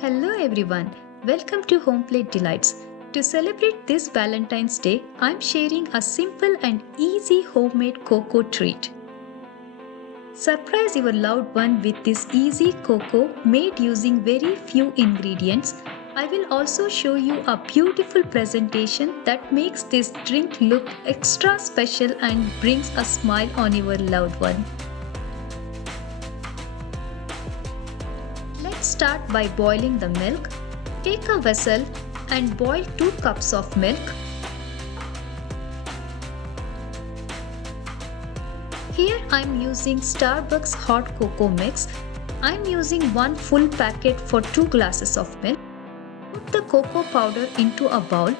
Hello everyone, welcome to Home Plate Delights. To celebrate this Valentine's Day, I'm sharing a simple and easy homemade cocoa treat. Surprise your loved one with this easy cocoa made using very few ingredients. I will also show you a beautiful presentation that makes this drink look extra special and brings a smile on your loved one. Let's start by boiling the milk. Take a vessel and boil 2 cups of milk. Here I'm using Starbucks hot cocoa mix. I'm using 1 full packet for 2 glasses of milk. Put the cocoa powder into a bowl.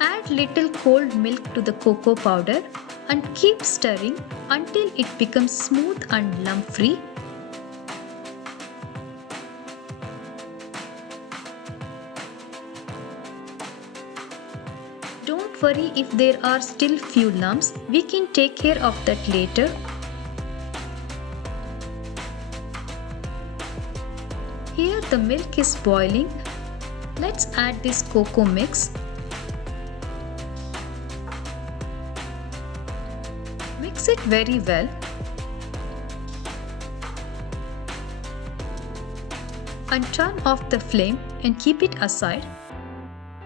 Add little cold milk to the cocoa powder and keep stirring until it becomes smooth and lump-free. Don't worry if there are still few lumps, we can take care of that later. Here the milk is boiling. Let's add this cocoa mix. Mix it very well. And turn off the flame and keep it aside.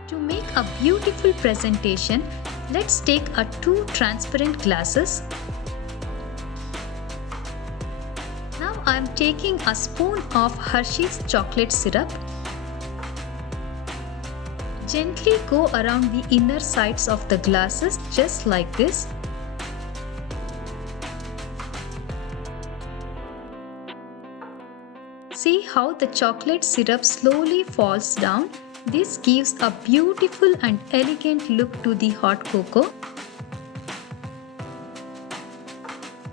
To make a beautiful presentation, let's take 2 transparent glasses. Now I am taking a spoon of Hershey's chocolate syrup. Gently go around the inner sides of the glasses just like this. See how the chocolate syrup slowly falls down. This gives a beautiful and elegant look to the hot cocoa.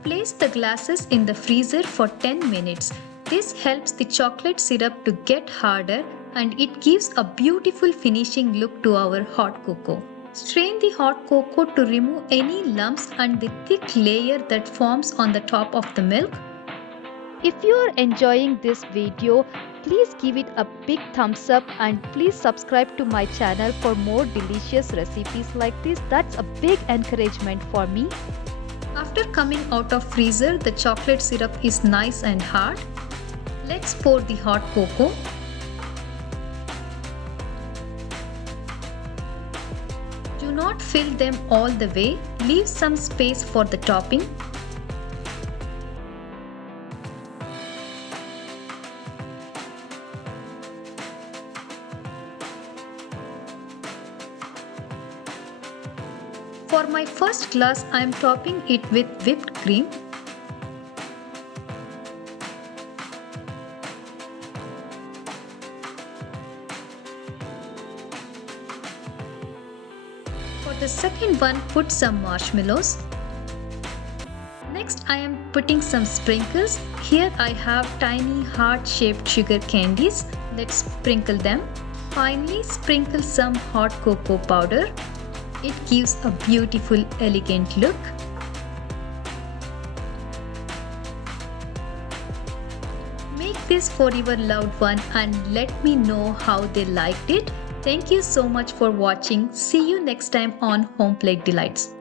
Place the glasses in the freezer for 10 minutes. This helps the chocolate syrup to get harder and it gives a beautiful finishing look to our hot cocoa. Strain the hot cocoa to remove any lumps and the thick layer that forms on the top of the milk. If you are enjoying this video, please give it a big thumbs up and please subscribe to my channel for more delicious recipes like this. That's a big encouragement for me. After coming out of freezer, the chocolate syrup is nice and hard. Let's pour the hot cocoa. Do not fill them all the way. Leave some space for the topping. For my first glass, I am topping it with whipped cream. For the second one, put some marshmallows. Next, I am putting some sprinkles. Here I have tiny heart-shaped sugar candies. Let's sprinkle them. Finally, sprinkle some hot cocoa powder. It gives a beautiful, elegant look. Make this for your loved one and let me know how they liked it. Thank you so much for watching. See you next time on Home Plate Delights.